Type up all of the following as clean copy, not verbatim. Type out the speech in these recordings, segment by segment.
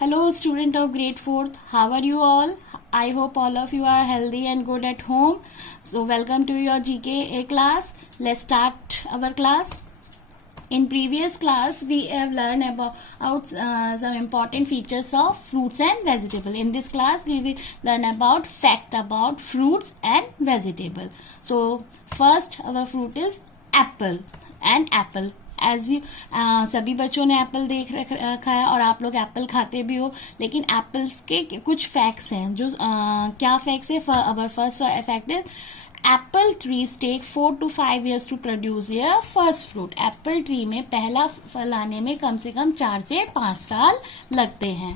Hello, student of grade 4th. How are you all? I hope all of you are healthy and good at home. So, welcome to your GK class. Let's start our class. In previous class, we have learned about some important features of fruits and vegetable. In this class, we will learn about fact about fruits and vegetable. So, first our fruit is apple and apple. As you सभी बच्चों ने Apple देख रखा है और आप लोग Apple खाते भी हो, लेकिन एप्पल्स के कुछ फैक्ट्स हैं जो क्या फैक्ट्स है. Our first fact is apple trees take 4 to 5 years to produce your first fruit. Apple tree में पहला फल आने में कम से कम 4 से 5 साल लगते हैं.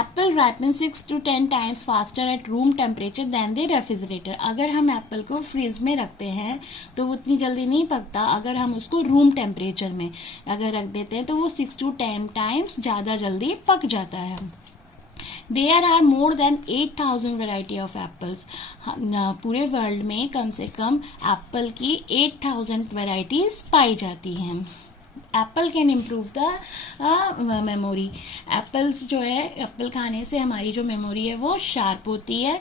Apple ripen 6 to 10 times faster at room temperature than the refrigerator. अगर हम एप्पल को फ्रिज में रखते हैं तो वो उतनी जल्दी नहीं पकता. अगर हम उसको रूम टेम्परेचर में अगर रख देते हैं तो वो 6 to 10 times ज़्यादा जल्दी पक जाता है. There are more than 8,000 variety of apples. पूरे वर्ल्ड में कम से कम एप्पल की 8,000 वेराइटीज पाई जाती हैं. Apple can improve the memory. Apples जो है एप्पल खाने से हमारी जो मेमोरी है वो शार्प होती है.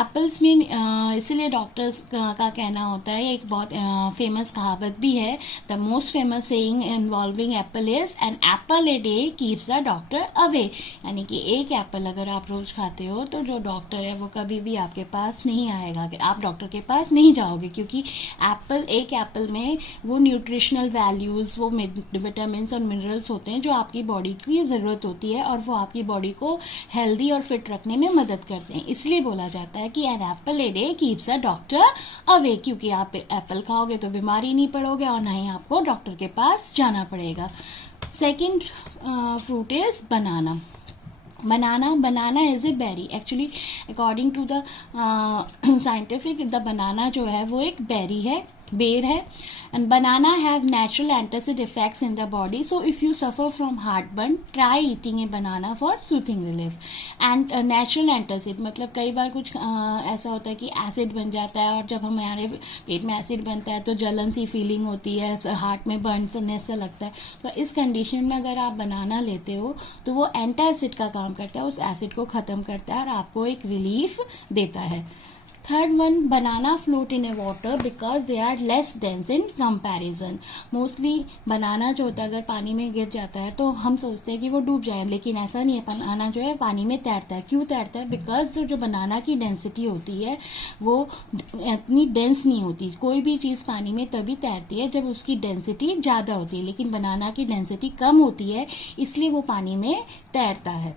एप्पल्स में इसलिए डॉक्टर्स का कहना होता है, एक बहुत फेमस कहावत भी है, the most famous saying involving Apple is an apple a day keeps the doctor away. यानी कि एक एप्पल अगर आप रोज खाते हो तो जो डॉक्टर है वो कभी भी आपके पास नहीं आएगा, आप डॉक्टर के पास नहीं जाओगे, क्योंकि एक एप्पल में वो न्यूट्रिशनल वैल्यूज, वो विटामिन और मिनरल्स होते हैं जो आपकी बॉडी की जरूरत होती है और वो आपकी बॉडी को हेल्दी और फिट रखने में मदद करते हैं. इसलिए बोला जाता है कि an apple a day keeps a doctor away, क्योंकि आप एप्पल खाओगे तो बीमारी नहीं पड़ोगे और ना ही आपको डॉक्टर के पास जाना पड़ेगा. Second fruit is banana. Banana is a berry. Actually according to the scientific, the banana जो है वो एक बेरी है, बेर है. And banana have natural antacid effects in the body. So if you suffer from heartburn, try eating a banana for soothing relief. And natural antacid मतलब कई बार कुछ ऐसा होता है कि एसिड बन जाता है, और जब हमारे पेट में एसिड बनता है तो जलन सी फीलिंग होती है, हार्ट में बर्न सा लगता है. तो इस कंडीशन में अगर आप बनाना लेते हो तो वो एंटासिड का काम करता है, उस एसिड को खत्म करता है और आपको एक रिलीफ देता है. Third one, banana float in a water because they are less dense in comparison. Mostly banana जो होता है अगर पानी में गिर जाता है तो हम सोचते हैं कि वो डूब जाए, लेकिन ऐसा नहीं है. बनाना जो है पानी में तैरता है. क्यों तैरता है? बिकॉज जो बनाना की डेंसिटी होती है वो इतनी डेंस नहीं होती. कोई भी चीज पानी में तभी तैरती है जब उसकी डेंसिटी ज्यादा होती है, लेकिन बनाना की डेंसिटी कम होती है, इसलिए वो पानी में तैरता है.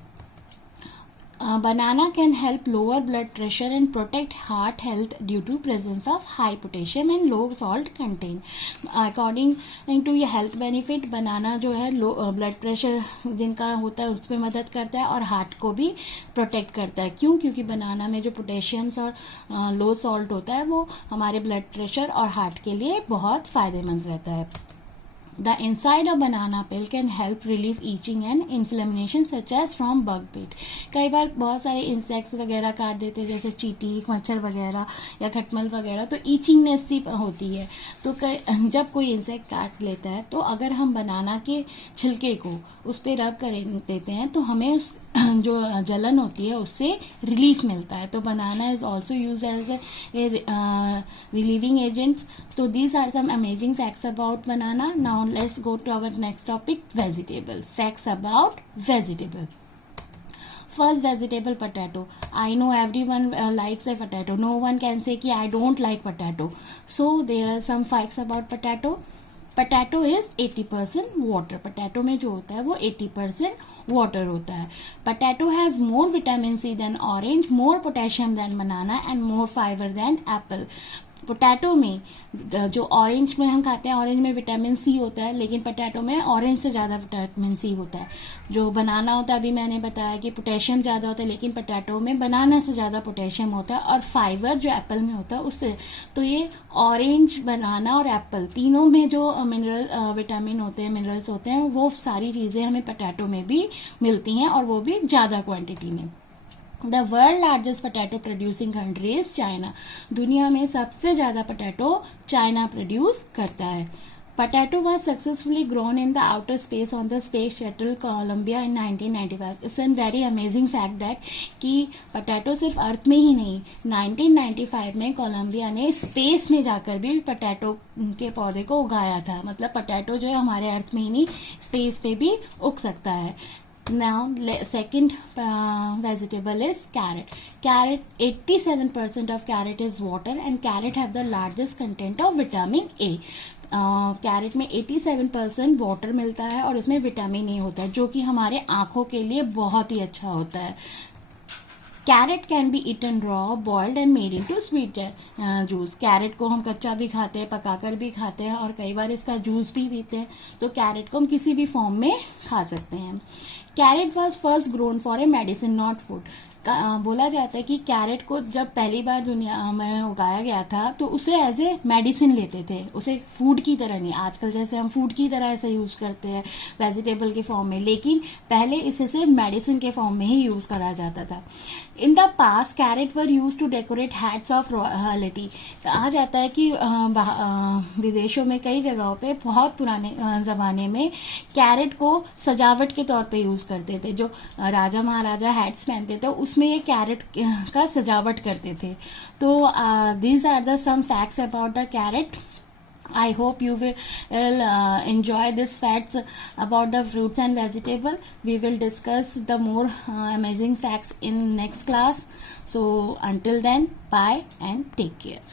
Banana can help lower blood pressure and protect heart health due to presence of high potassium and low salt content. According to ये health benefit, बनाना जो है लो ब्लड प्रेशर जिनका होता है उसमें मदद करता है और हार्ट को भी प्रोटेक्ट करता है. क्यों? क्योंकि बनाना में जो पोटेशियम्स और लो सॉल्ट होता है वो हमारे ब्लड प्रेशर और हार्ट के लिए बहुत फायदेमंद रहता है. The inside of banana peel can help relieve itching and inflammation such as from bug bite. कई बार बहुत सारे इंसेक्ट्स वगैरह काट देते हैं, जैसे चींटी, मच्छर वगैरह या खटमल वगैरह, तो ईचिंगनेस सी होती है. तो जब कोई इंसेक्ट काट लेता है तो अगर हम बनाना के छिलके को उस पर रब कर देते हैं तो हमें उस जो जलन होती है उससे रिलीफ मिलता है. तो banana is also use as a relieving agents. तो these are some amazing facts about banana. Now let's go to our next topic, vegetable. Facts about vegetable. First, vegetable, potato. I know everyone likes a potato. No one can say कि I don't like potato. So there are some facts about potato. Potato is 80% water. Potato में जो होता है वो 80% water होता है. Potato has more vitamin C than orange, more potassium than banana and more fiber than apple. Potato में जो orange में हम खाते हैं, ऑरेंज में विटामिन सी होता है, लेकिन पोटैटो में ऑरेंज से ज्यादा विटामिन सी होता है. जो बनाना होता है, अभी मैंने बताया कि पोटेशियम ज्यादा होता है, लेकिन पोटैटो में बनाना से ज्यादा पोटेशियम होता है, और फाइबर जो एप्पल में होता है उससे. तो ये ऑरेंज, बनाना और एप्पल तीनों में जो विटामिन होते हैं, मिनरल्स होते हैं, वो सारी चीजें हमें पोटैटो में भी मिलती हैं और वो भी ज्यादा क्वांटिटी में. The world largest potato producing country is China. दुनिया में सबसे ज्यादा पोटैटो चाइना प्रोड्यूस करता है. Potato was successfully grown in the outer space on the space shuttle Columbia in 1995. It's a very amazing fact that कि potato सिर्फ अर्थ में ही नहीं, 1995 में कोलंबिया ने स्पेस में जाकर भी potato के पौधे को उगाया था. मतलब potato जो है हमारे अर्थ में ही नहीं, स्पेस पे भी उग सकता है. Now, second vegetable is carrot. Carrot, 87% of carrot is water and carrot have the largest content of vitamin A. Carrot में 87% वाटर मिलता है और इसमें विटामिन ए होता है जो कि हमारे आंखों के लिए बहुत ही अच्छा होता है. Carrot can be eaten raw, boiled and made into sweet juice. Carrot को हम कच्चा भी खाते हैं, पकाकर भी खाते हैं और कई बार इसका जूस भी पीते हैं. तो कैरेट को हम किसी भी फॉर्म में खा सकते हैं. Carrot was first grown for a medicine not food. बोला जाता है कि कैरेट को जब पहली बार दुनिया में उगाया गया था तो उसे एज ए मेडिसिन लेते थे, उसे फूड की तरह नहीं. आजकल जैसे हम फूड की तरह ऐसे यूज करते हैं वेजिटेबल के फॉर्म में, लेकिन पहले इसे सिर्फ मेडिसिन के फॉर्म में ही यूज करा जाता था. In the past carrot were use to decorate hats of royalty. कहा जाता है कि विदेशों में कई जगहों पे बहुत पुराने जमाने में कैरेट को सजावट के तौर पे यूज करते थे. जो राजा महाराजा हैट्स पहनते थे उसमें ये कैरेट का सजावट करते थे. तो these are the some facts about the carrot. I hope you will enjoy these facts about the fruits and vegetable. We will discuss the more amazing facts in next class. So until then, bye and take care.